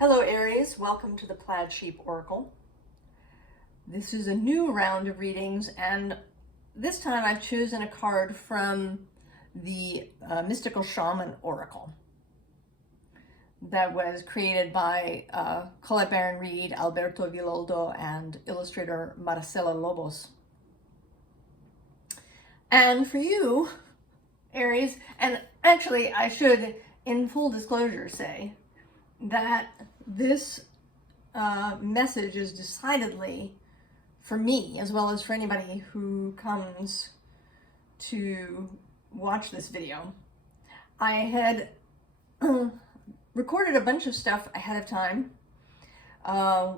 Hello Aries, welcome to the Plaid Oracle. This is a new round of readings, and this time I've chosen a card from the Mystical Shaman Oracle that was created by Colette Baron-Reid, Alberto Villoldo, and illustrator Marcela Lobos. And for you, Aries, and actually I should, in full disclosure, say that this message is decidedly for me, as well as for anybody who comes to watch this video. I had recorded a bunch of stuff ahead of time.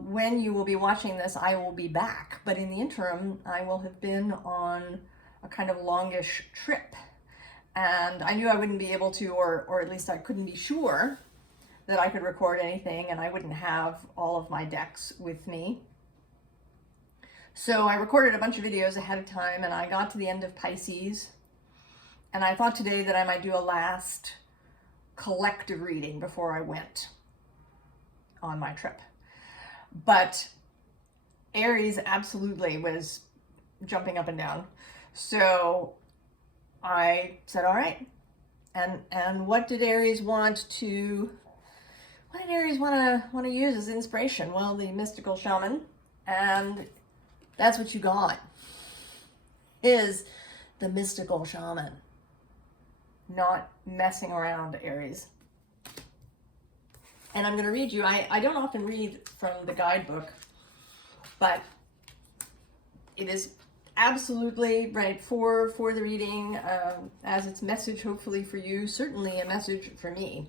When you will be watching this, I will be back, but in the interim, I will have been on a kind of longish trip, and I knew I wouldn't be able to, or at least I couldn't be sure that I could record anything, and I wouldn't have all of my decks with me. So I recorded a bunch of videos ahead of time, and I got to the end of Pisces, and I thought today that I might do a last collective reading before I went on my trip. But Aries absolutely was jumping up and down. So I said, all right. And what did Aries want to use as inspiration? Well, the Mystical Shaman, and that's what you got, is the Mystical Shaman. Not messing around, Aries. And I'm going to read you, I don't often read from the guidebook, but it is absolutely right for the reading, as its message hopefully for you, certainly a message for me.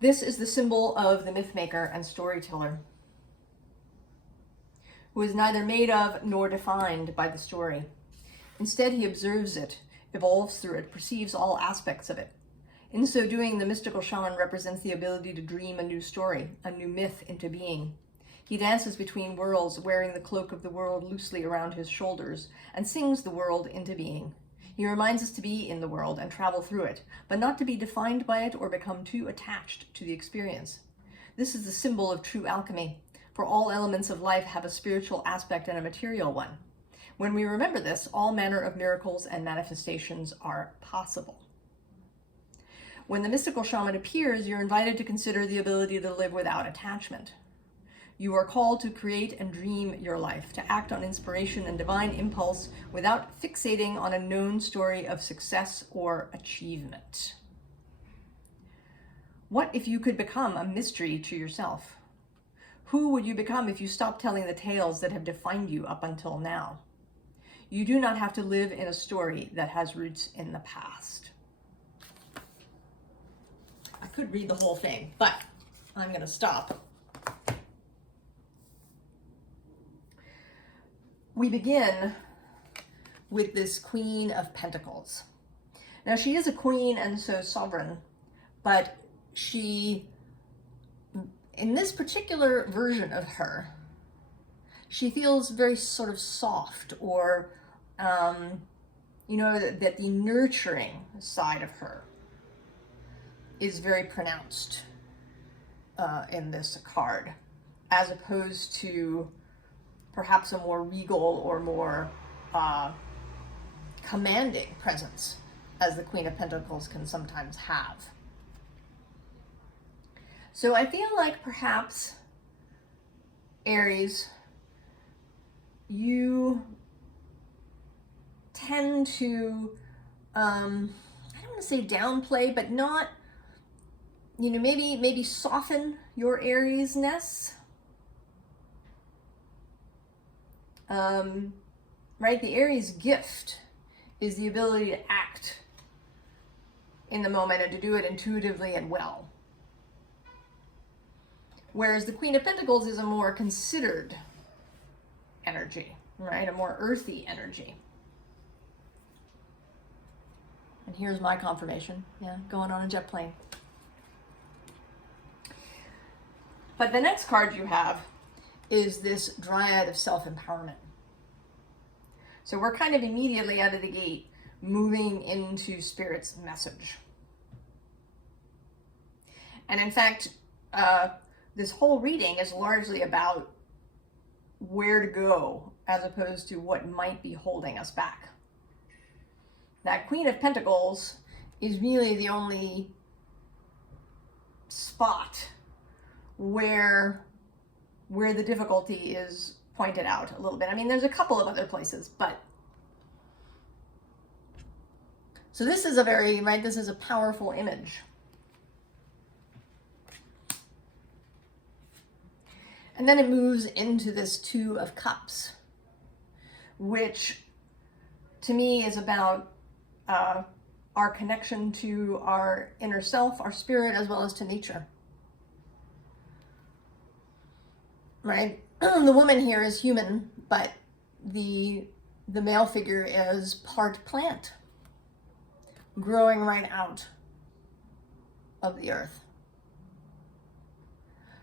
This is the symbol of the mythmaker and storyteller, who is neither made of nor defined by the story. Instead, he observes it, evolves through it, perceives all aspects of it. In so doing, the Mystical Shaman represents the ability to dream a new story, a new myth into being. He dances between worlds, wearing the cloak of the world loosely around his shoulders, and sings the world into being. He reminds us to be in the world and travel through it, but not to be defined by it or become too attached to the experience. This is the symbol of true alchemy, for all elements of life have a spiritual aspect and a material one. When we remember this, all manner of miracles and manifestations are possible. When the Mystical Shaman appears, you're invited to consider the ability to live without attachment. You are called to create and dream your life, to act on inspiration and divine impulse without fixating on a known story of success or achievement. What if you could become a mystery to yourself? Who would you become if you stopped telling the tales that have defined you up until now? You do not have to live in a story that has roots in the past. I could read the whole thing, but I'm going to stop. We begin with this Queen of Pentacles. Now, she is a queen and so sovereign, but she, in this particular version of her, she feels very sort of soft, or, that the nurturing side of her is very pronounced in this card, as opposed to perhaps a more regal or more commanding presence, as the Queen of Pentacles can sometimes have. So I feel like perhaps, Aries, you tend to, I don't want to say downplay, but not, maybe soften your Aries-ness. Right? The Aries gift is the ability to act in the moment and to do it intuitively and well. Whereas the Queen of Pentacles is a more considered energy, right? A more earthy energy. And here's my confirmation. Yeah, going on a jet plane. But the next card you have is this Dryad of self-empowerment. So we're kind of immediately out of the gate moving into Spirit's message. And in fact, this whole reading is largely about where to go as opposed to what might be holding us back. That Queen of Pentacles is really the only spot where the difficulty is pointed out a little bit. I mean, there's a couple of other places, but so this is a very, right, this is a powerful image. And then it moves into this Two of Cups, which to me is about our connection to our inner self, our spirit, as well as to nature. Right? The woman here is human, but the male figure is part plant, growing right out of the earth.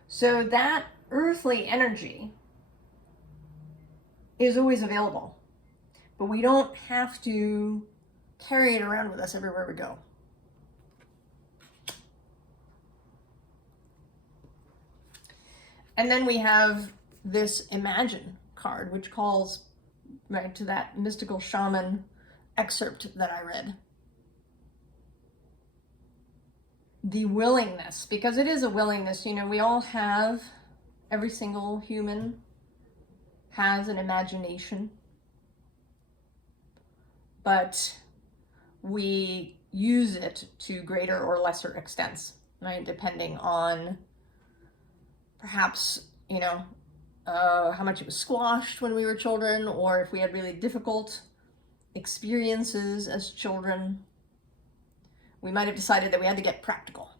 So that earthly energy is always available, but we don't have to carry it around with us everywhere we go. And then we have this Imagine card, which calls right to that mystical shaman excerpt that I read. The willingness, because it is a willingness, you know, we all have, every single human has an imagination, but we use it to greater or lesser extents, right? Depending on perhaps, you know, how much it was squashed when we were children, or if we had really difficult experiences as children, we might have decided that we had to get practical.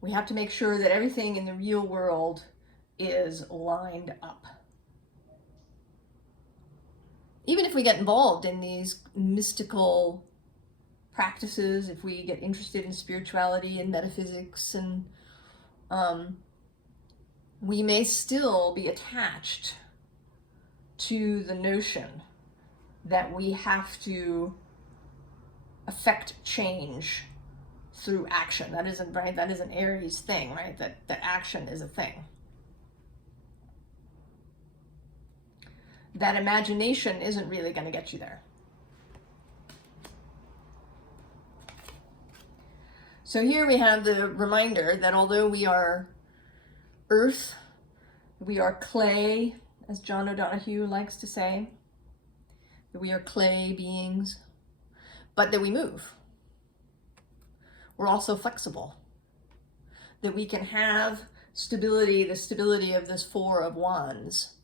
We have to make sure that everything in the real world is lined up. Even if we get involved in these mystical practices, if we get interested in spirituality and metaphysics, and we may still be attached to the notion that we have to affect change through action. That isn't right. That is an Aries thing, right? That action is a thing. That imagination isn't really going to get you there. So here we have the reminder that although we are earth, we are clay, as John O'Donohue likes to say, that we are clay beings, but that we move. We're also flexible, that we can have stability, the stability of this Four of Wands,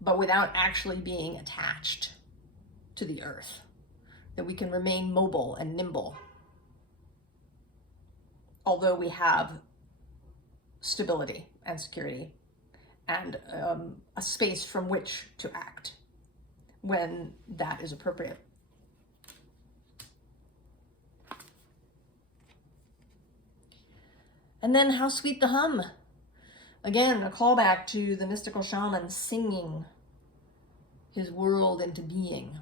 but without actually being attached to the earth, that we can remain mobile and nimble, although we have stability and security and a space from which to act when that is appropriate. And then How Sweet the Hum. Again, a callback to the mystical shaman singing his world into being.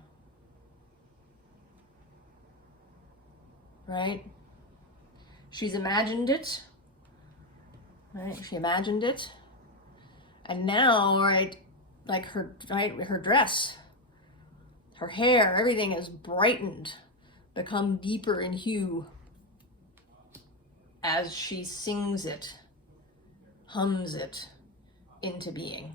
Right? She's imagined it. Right? She imagined it. And now, right, like her dress, her hair, everything is brightened, become deeper in hue as she sings it, hums it into being.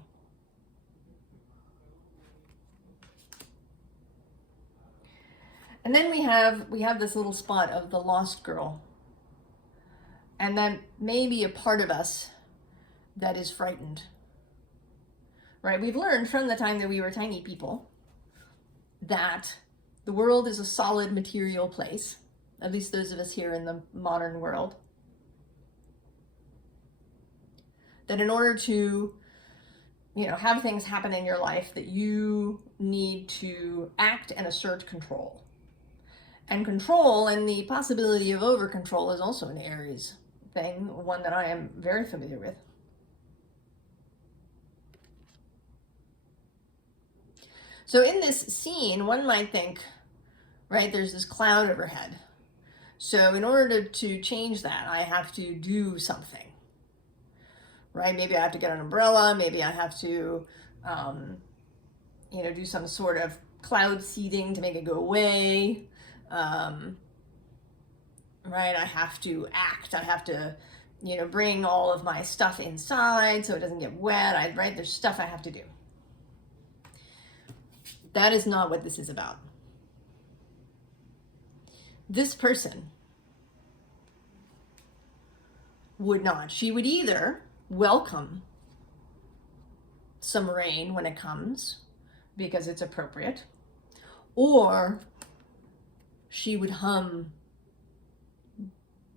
And then we have this little spot of the lost girl. And that may be a part of us that is frightened. Right? We've learned from the time that we were tiny people that the world is a solid material place, at least those of us here in the modern world. That in order to, you know, have things happen in your life, that you need to act and assert control. And control and the possibility of over control is also an Aries thing, one that I am very familiar with. So in this scene, one might think, right, there's this cloud overhead. So in order to change that, I have to do something, right? Maybe I have to get an umbrella. Maybe I have to, do some sort of cloud seeding to make it go away. Right? I have to act. I have to, bring all of my stuff inside so it doesn't get wet. Right? There's stuff I have to do. That is not what this is about. This person would not. She would either welcome some rain when it comes because it's appropriate, or she would hum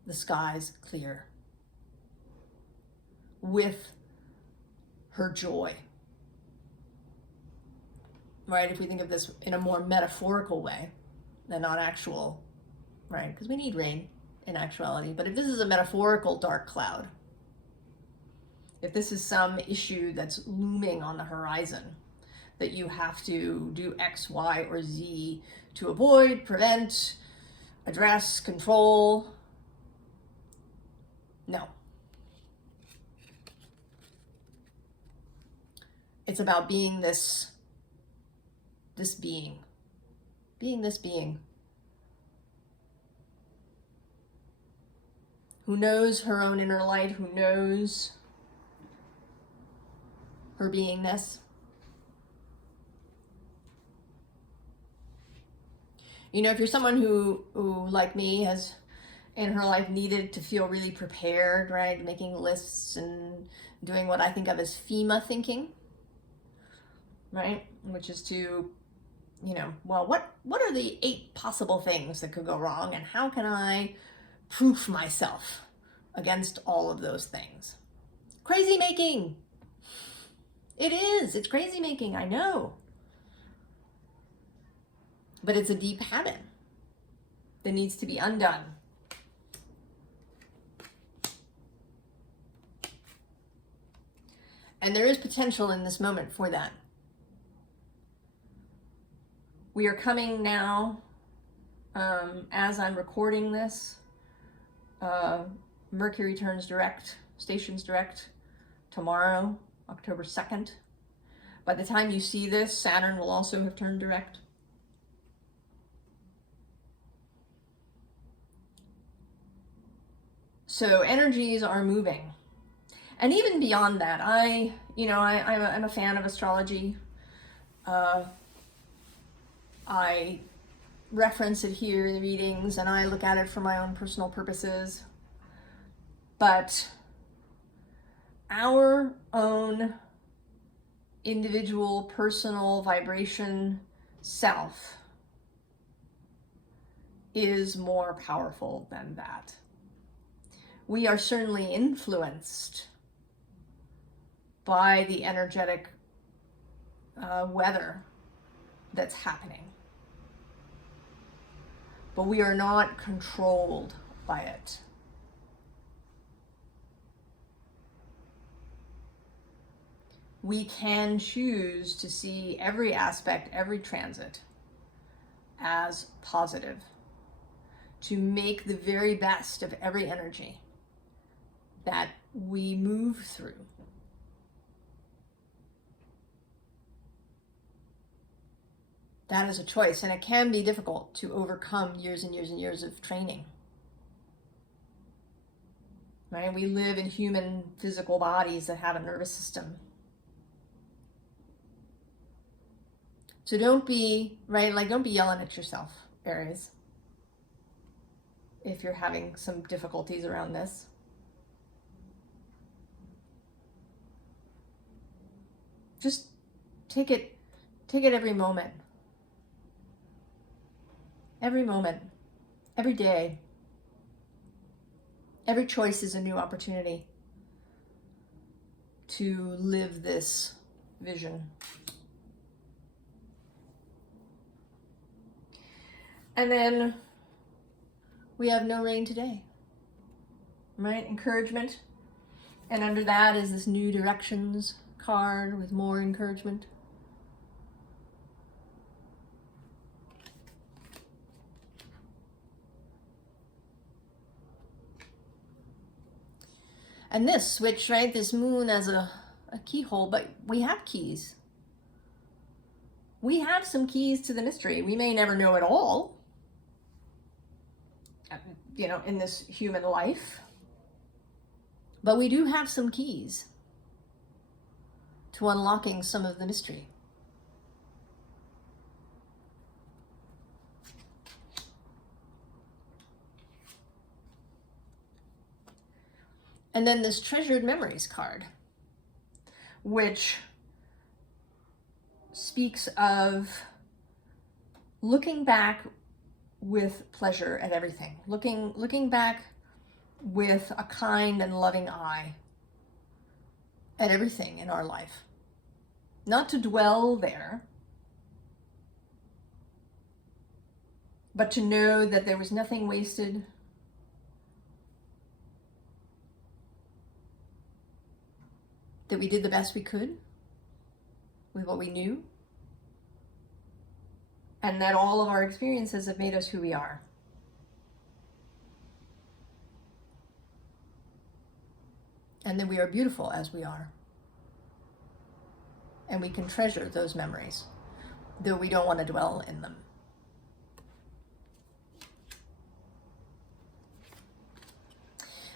the skies clear with her joy. Right? If we think of this in a more metaphorical way than not actual, right? Because we need rain in actuality. But if this is a metaphorical dark cloud, if this is some issue that's looming on the horizon that you have to do X, Y, or Z to avoid, prevent, address, control, no. It's about being this being. Being this being who knows her own inner light, who knows her beingness. If you're someone who like me, has in her life needed to feel really prepared, right? Making lists and doing what I think of as FEMA thinking, right? Which is to, well, what are the 8 possible things that could go wrong, and how can I proof myself against all of those things? Crazy making. It is. It's crazy making, I know. But it's a deep habit that needs to be undone. And there is potential in this moment for that. We are coming now, as I'm recording this, Mercury turns direct, stations direct tomorrow, October 2nd. By the time you see this, Saturn will also have turned direct. So energies are moving. And even beyond that, I'm a fan of astrology. I reference it here in the readings, and I look at it for my own personal purposes. But our own individual, personal vibration self is more powerful than that. We are certainly influenced by the energetic weather that's happening, but we are not controlled by it. We can choose to see every aspect, every transit as positive, to make the very best of every energy that we move through. That is a choice, and it can be difficult to overcome years and years and years of training. Right? We live in human physical bodies that have a nervous system. So don't be yelling at yourself, Aries, if you're having some difficulties around this. Just take it every moment. Every moment, every day. Every choice is a new opportunity to live this vision. And then we have no rain today, right? Encouragement. And under that is this new directions card with more encouragement. And this switch, right, this moon as a keyhole, but we have keys. We have some keys to the mystery. We may never know it all, you know, in this human life, but we do have some keys to unlocking some of the mystery. And then this Treasured Memories card, which speaks of looking back with pleasure at everything, looking back with a kind and loving eye at everything in our life. Not to dwell there, but to know that there was nothing wasted, that we did the best we could with what we knew, and that all of our experiences have made us who we are. And that we are beautiful as we are. And we can treasure those memories, though we don't want to dwell in them.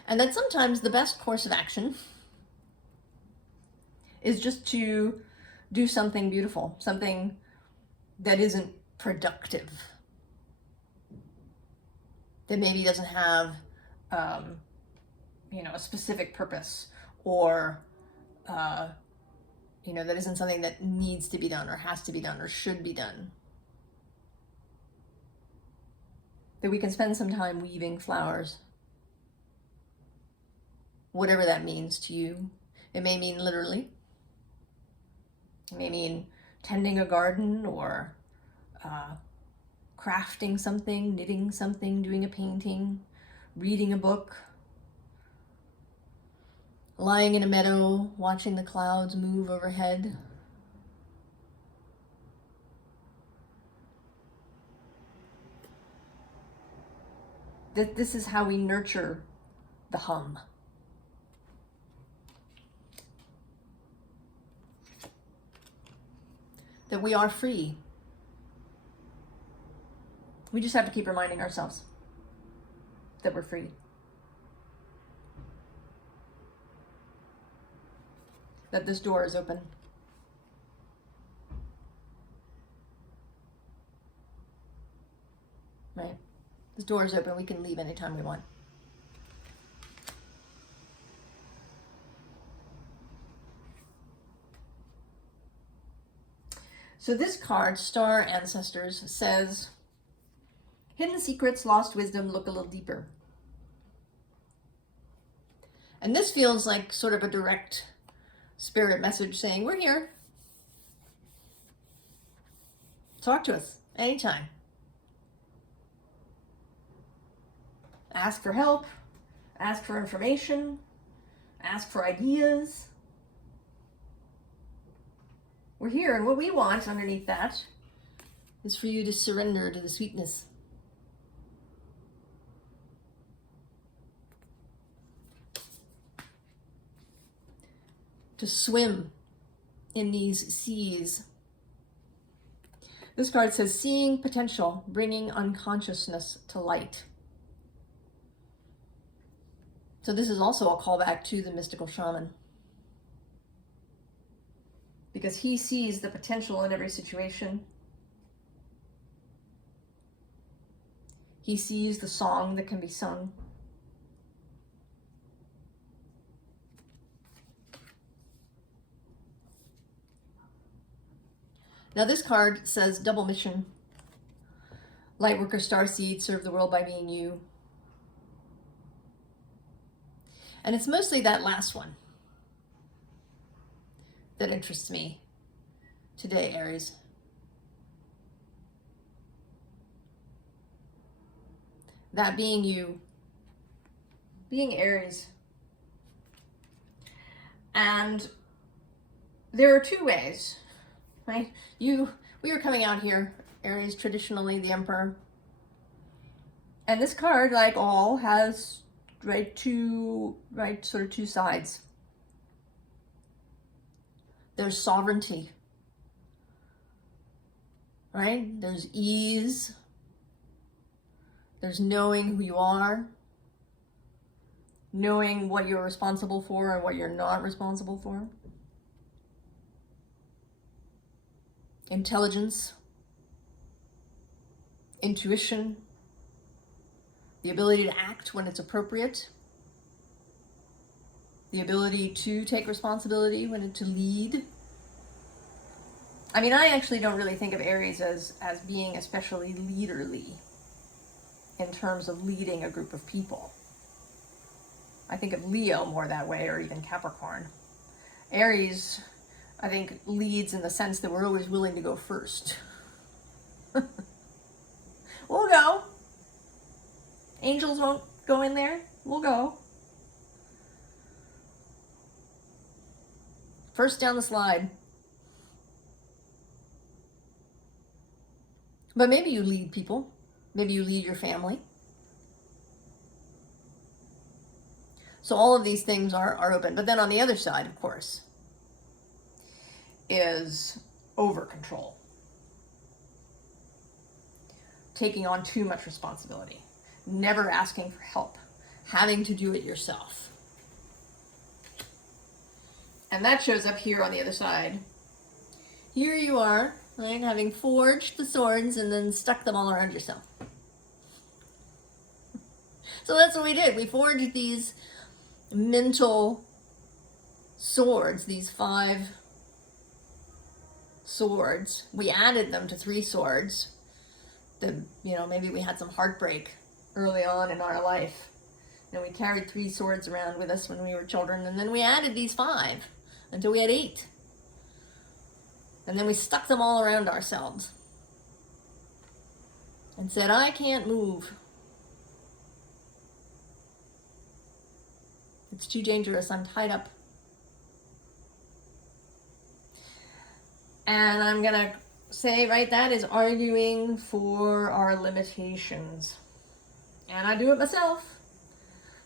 And that sometimes the best course of action is just to do something beautiful, something that isn't productive, that maybe doesn't have, you know, a specific purpose, or, you know, that isn't something that needs to be done or has to be done or should be done. That we can spend some time weaving flowers, whatever that means to you. It may mean literally. It may mean tending a garden, or crafting something, knitting something, doing a painting, reading a book, lying in a meadow, watching the clouds move overhead. This is how we nurture the hum. That we are free. We just have to keep reminding ourselves that we're free. That this door is open. Right? This door is open. We can leave anytime we want. So this card, Star Ancestors, says, hidden secrets, lost wisdom, look a little deeper. And this feels like sort of a direct spirit message saying, we're here. Talk to us anytime. Ask for help, ask for information, ask for ideas. We're here, and what we want underneath that is for you to surrender to the sweetness. To swim in these seas. This card says, seeing potential, bringing unconsciousness to light. So this is also a callback to the mystical shaman, because he sees the potential in every situation. He sees the song that can be sung. Now this card says double mission. Lightworker Starseed, serve the world by being you. And it's mostly that last one that interests me today, Aries. That being you, being Aries. And there are two ways, right? We are coming out here, Aries, traditionally the Emperor. And this card, like all, has sort of two sides. There's sovereignty, right? There's ease. There's knowing who you are, knowing what you're responsible for and what you're not responsible for. Intelligence, intuition, the ability to act when it's appropriate, the ability to take responsibility to lead. I mean, I actually don't really think of Aries as being especially leaderly in terms of leading a group of people. I think of Leo more that way, or even Capricorn. Aries, I think, leads in the sense that we're always willing to go first. We'll go. Angels won't go in there. We'll go. First down the slide. But maybe you lead people. Maybe you lead your family. So all of these things are open. But then on the other side, of course, is over control. Taking on too much responsibility. Never asking for help. Having to do it yourself. And that shows up here on the other side. Here you are, right, having forged the swords and then stuck them all around yourself. So that's what we did. We forged these mental swords, these 5 swords. We added them to 3 swords. Maybe we had some heartbreak early on in our life. And we carried 3 swords around with us when we were children. And then we added these 5 until we had 8. And then we stuck them all around ourselves. And said, I can't move. It's too dangerous. I'm tied up. And I'm going to say, right, that is arguing for our limitations. And I do it myself.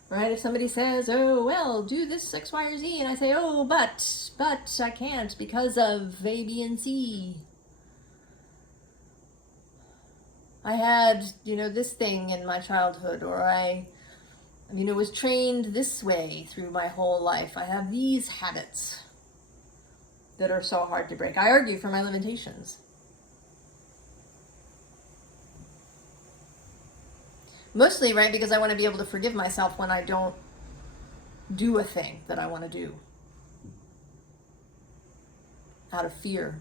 Right? If somebody says, oh, well, do this X, Y, or Z, and I say, oh, but I can't because of A, B, and C. I had, this thing in my childhood, or I, was trained this way through my whole life. I have these habits that are so hard to break. I argue for my limitations. Mostly, right, because I want to be able to forgive myself when I don't do a thing that I want to do. Out of fear.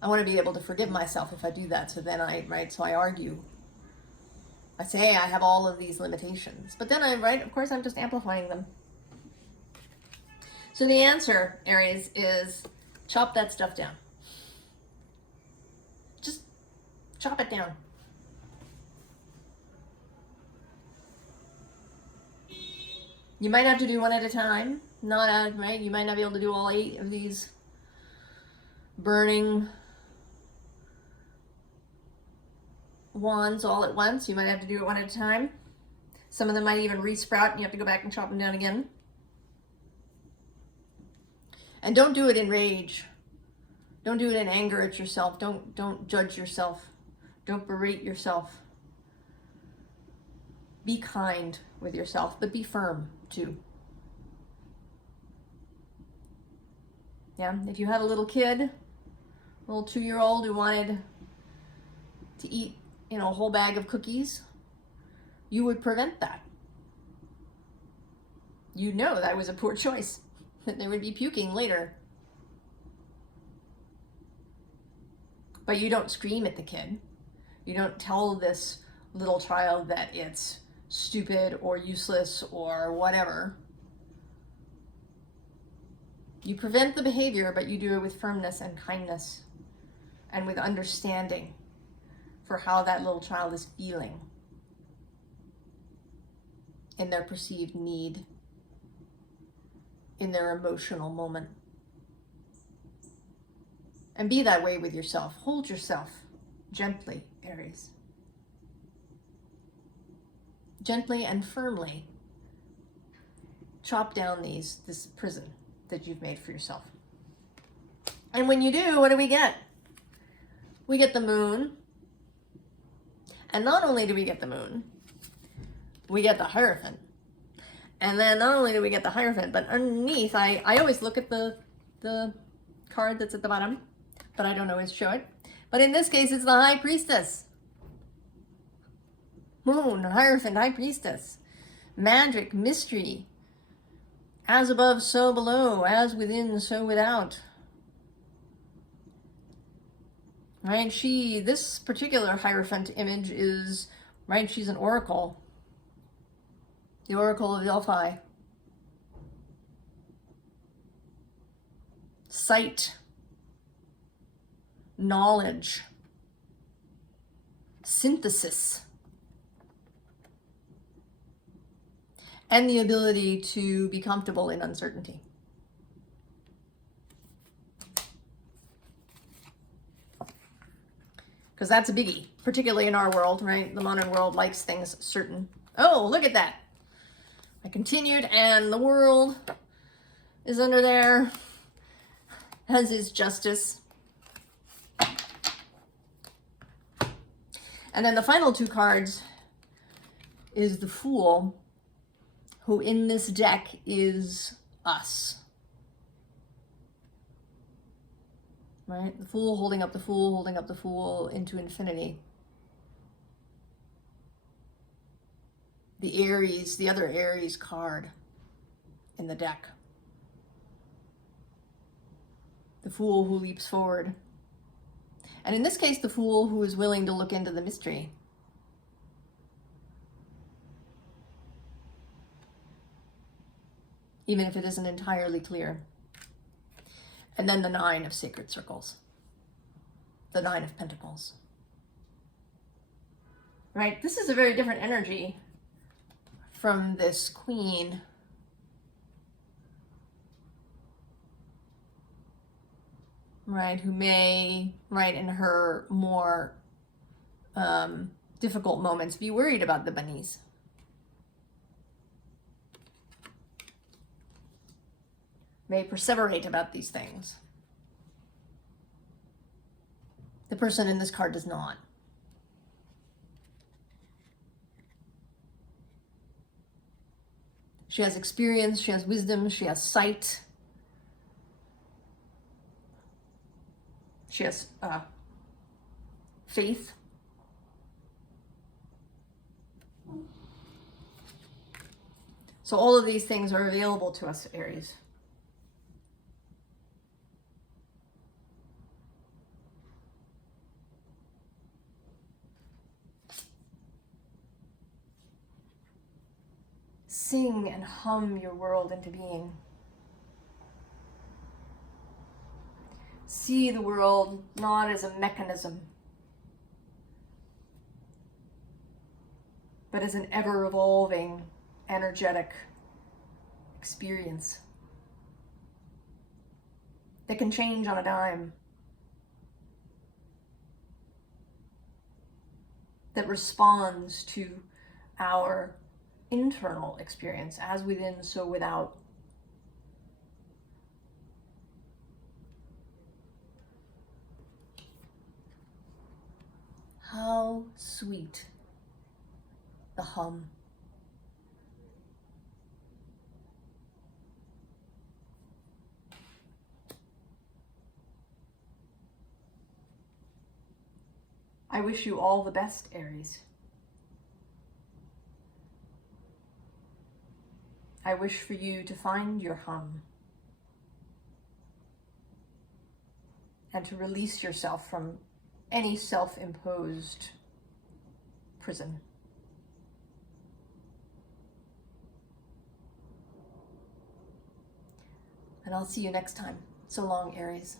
I want to be able to forgive myself if I do that. So I argue. I say, I have all of these limitations. But then of course, I'm just amplifying them. So the answer, Aries, is chop that stuff down. Just chop it down. You might have to do one at a time. Right? You might not be able to do all 8 of these burning wands all at once. You might have to do it one at a time. Some of them might even resprout and you have to go back and chop them down again. And don't do it in rage. Don't do it in anger at yourself. Don't judge yourself. Don't berate yourself. Be kind with yourself, but be firm too. Yeah, if you had a little kid, a little 2-year-old who wanted to eat, a whole bag of cookies, you would prevent that. You'd know that was a poor choice, that they would be puking later. But you don't scream at the kid. You don't tell this little child that it's stupid or useless or whatever. You prevent the behavior, but you do it with firmness and kindness and with understanding for how that little child is feeling in their perceived need, in their emotional moment. And be that way with yourself. Hold yourself gently, Aries. Gently and firmly chop down this prison that you've made for yourself. And when you do, what do we get? We get the moon. And not only do we get the moon, we get the Hierophant. And then not only do we get the Hierophant, but underneath, I always look at the card that's at the bottom, but I don't always show it. But in this case, it's the High Priestess. Moon, Hierophant, High Priestess. Magic, mystery. As above, so below. As within, so without. Right? This particular Hierophant image is, right, she's an oracle. The Oracle of Delphi. Sight. Knowledge. Synthesis. And the ability to be comfortable in uncertainty. Because that's a biggie, particularly in our world, right? The modern world likes things certain. Oh, look at that. I continued, and the world is under there, as is justice. And then the final two cards is the Fool, who in this deck is us. Right? The Fool holding up the Fool, holding up the Fool into infinity. The Aries, the other Aries card in the deck. The Fool who leaps forward. And in this case, the Fool who is willing to look into the mystery. Even if it isn't entirely clear. And then the Nine of Sacred Circles. The Nine of Pentacles. Right? This is a very different energy from this Queen. Right? Who may, right, in her more difficult moments, be worried about the bunnies. May perseverate about these things. The person in this card does not. She has experience, she has wisdom, she has sight. She has faith. So all of these things are available to us, Aries. Sing and hum your world into being. See the world not as a mechanism, but as an ever-evolving, energetic experience that can change on a dime, that responds to our internal experience, as within, so without. How sweet the hum. I wish you all the best, Aries. I wish for you to find your hum and to release yourself from any self-imposed prison. And I'll see you next time. So long, Aries.